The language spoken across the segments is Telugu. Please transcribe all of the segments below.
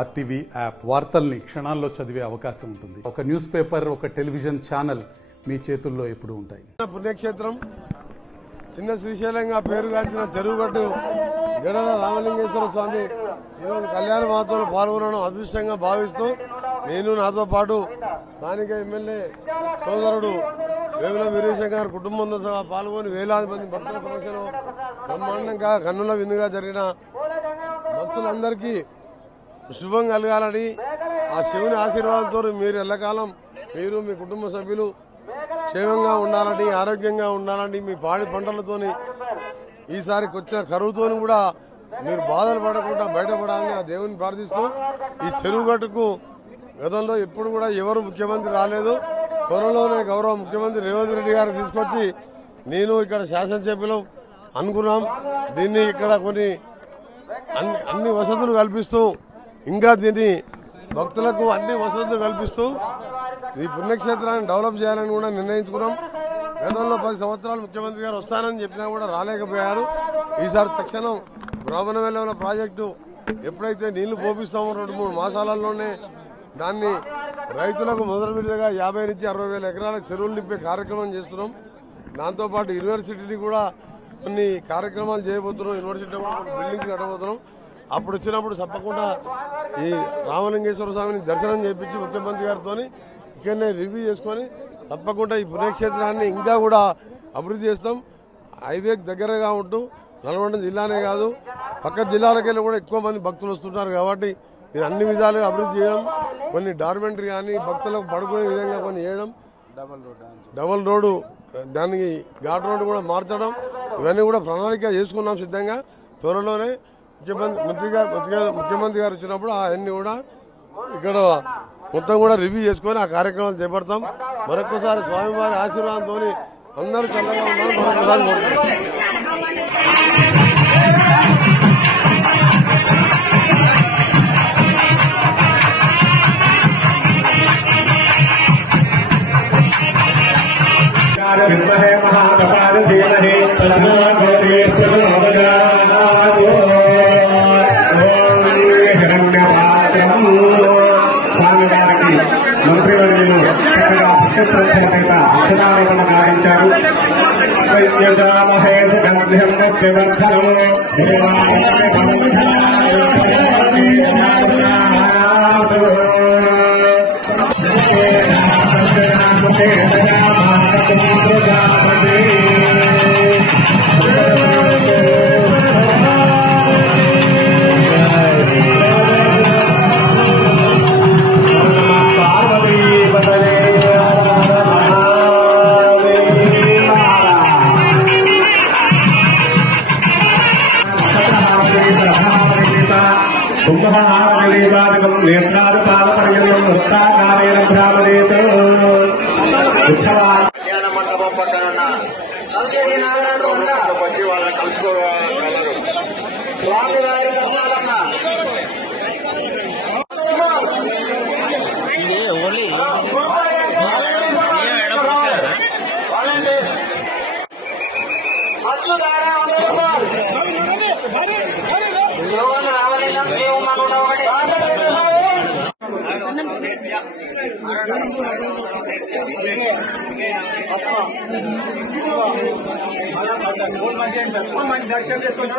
ఆర్టీవీ యాప్ వార్తల్ని క్షణాల్లో చదివే అవకాశం ఉంటుంది. ఒక న్యూస్ పేపర్, ఒక టెలివిజన్ ఛానల్ మీ చేతుల్లో ఎప్పుడూ ఉంటాయి. పుణ్యక్షేత్రం చిన్న శ్రీశైలంగా పేరుగాంచిన చెరువుగట్టు గడల రామలింగేశ్వర స్వామి ఈరోజు కళ్యాణ మహోత్సవంలో పాల్గొనడం అదృష్టంగా భావిస్తూ నేను, నాతో పాటు స్థానిక ఎమ్మెల్యే సోదరుడు వేముల వీరేశం గారి కుటుంబంతో సహా పాల్గొని వేలాది మంది భక్తుల సమక్షంలో బ్రహ్మాండంగా కన్నుల విందుగా జరిగిన భక్తులందరికీ శుభం కలగాలని, ఆ శివుని ఆశీర్వాదంతో మీరు ఎల్లకాలం మీరు మీ కుటుంబ సభ్యులు క్షేమంగా ఉండాలని, ఆరోగ్యంగా ఉండాలని, మీ పాడి పంటలతోని ఈసారి వచ్చిన కరువుతోని కూడా మీరు బాధలు పడకుండా బయటపడాలని ఆ దేవుని ప్రార్థిస్తూ, ఈ చెరువు గట్టుకు గతంలో ఎప్పుడు కూడా ఎవరు ముఖ్యమంత్రి రాలేదు. త్వరలోనే గౌరవ ముఖ్యమంత్రి రేవంత్ రెడ్డి గారు తీసుకొచ్చి నేను ఇక్కడ శాసనసభ్యులు అనుకున్నాం. దీన్ని ఇక్కడ కొన్ని అన్ని వసతులు కల్పిస్తూ, ఇంకా దీన్ని భక్తులకు అన్ని వసతులు కల్పిస్తూ ఈ పుణ్యక్షేత్రాన్ని డెవలప్ చేయాలని కూడా నిర్ణయించుకున్నాం. గతంలో 10 సంవత్సరాలు ముఖ్యమంత్రి గారు వస్తానని చెప్పినా కూడా రాలేకపోయారు. ఈసారి తక్షణం బ్రాహ్మణవేల ప్రాజెక్టు ఎప్పుడైతే నీళ్లు పోపిస్తామో 2-3 మాసాలలోనే దాన్ని రైతులకు మొదటి విడతగా 50 నుంచి 60 వేల ఎకరాలకు చెరువులు నింపే కార్యక్రమం చేస్తున్నాం. దాంతోపాటు యూనివర్సిటీని కూడా కొన్ని కార్యక్రమాలు చేయబోతున్నాం. యూనివర్సిటీలో కూడా కొన్ని బిల్డింగ్స్ కట్టబోతున్నాం. అప్పుడు వచ్చినప్పుడు తప్పకుండా ఈ రామలింగేశ్వర స్వామిని దర్శనం చేయించి ముఖ్యమంత్రి గారితో ఇక్కడనే రివ్యూ చేసుకొని తప్పకుండా ఈ పుణ్యక్షేత్రాన్ని ఇంకా కూడా అభివృద్ధి చేస్తాం. హైవేకి దగ్గరగా ఉంటూ నల్గొండ జిల్లానే కాదు పక్క జిల్లాలకు వెళ్ళి కూడా ఎక్కువ మంది భక్తులు వస్తుంటారు కాబట్టి నేను అన్ని విధాలుగా అభివృద్ధి చేయడం, కొన్ని డార్మెంటరీ కానీ భక్తులకు పడుకునే విధంగా కొన్ని చేయడం, డబల్ రోడ్డు దానికి ఘాట్ రోడ్డు కూడా మార్చడం, ఇవన్నీ కూడా ప్రణాళిక చేసుకున్నాం సిద్ధంగా. త్వరలోనే ముఖ్యమంత్రి గారు వచ్చినప్పుడు అవన్నీ కూడా ఇక్కడ మొత్తం కూడా రివ్యూ చేసుకొని ఆ కార్యక్రమాలు చేపడతాం. మరొకసారి స్వామివారి ఆశీర్వాదంతో అందరూ చల్లగా ఉన్నారు. మరొకసారి విద్మహే మహాప్రపాద ధీమహి తన్నో భవతి ప్రచోదయాత్. హిరణ్యపాత్రం స్వామివారికి మంత్రివర్యులు చక్కగా పుట్టిన అక్షరారోపణ గావించారు. వైద్యజామహే సుగంధ్యం నిత్యవర్ధనం కుంభహారనిలేవాదకం నేత్రాదపాదపర్యంతం వృత్తాకారేణ భ్రామరేత్. ఉత్సవా కళ్యాణ మండపం పక్కన వచ్చి వాళ్ళని కలుసుకోగలరు. స్వామివారి కర్ణాలమ్మ దర్శనం చేసుకుంటాం.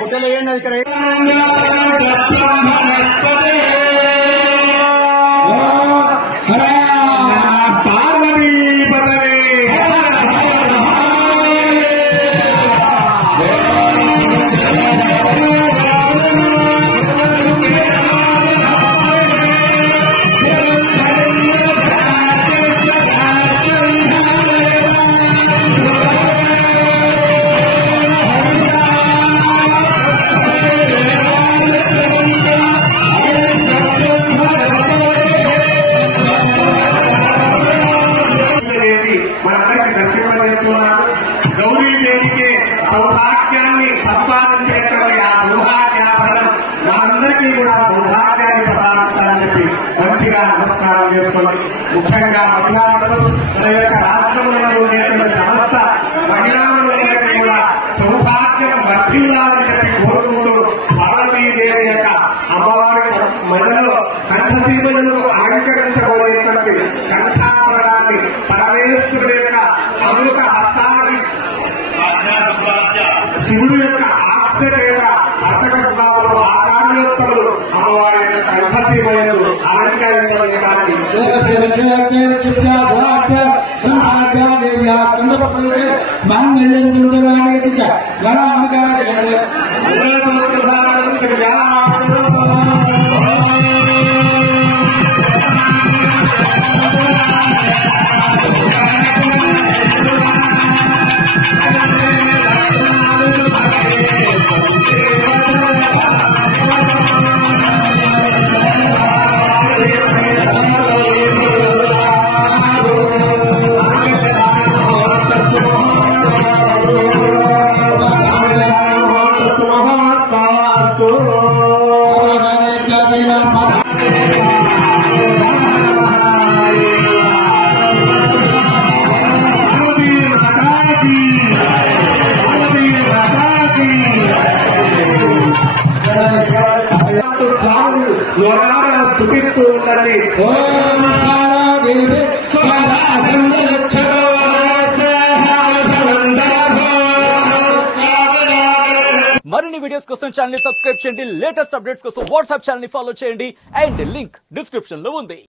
పుట్టలు వేయండి ఇక్కడ. గౌరీదేవికి సౌభాగ్యాన్ని సంపాదించేటువంటి ఆ సౌభాగ్యాభరణం మనందరికీ కూడా సౌభాగ్యాన్ని ప్రసాదించాలని చెప్పి మంచిగా నమస్కారం చేసుకోండి. ముఖ్యంగా మహిళా మండలం మన యొక్క రాష్ట్ర పరమేశ్వరుడు యొక్క అమృత హస్తాన్ని శివుడు యొక్క ఆజ్ఞ చేత అర్చక స్వాములు ఆచార్యోత్తములు అమ్మవారి యొక్క కంఠసీమయందు అలంకరించడానికి స్థుతిస్తూ ఉండండి. మరిన్ని వీడియోస్ కోసం ఛానల్ ని సబ్స్క్రైబ్ చేయండి. లేటెస్ట్ అప్డేట్స్ కోసం వాట్సాప్ ఛానల్ ని ఫాలో చేయండి. అండ్ లింక్ డిస్క్రిప్షన్ లో ఉంది.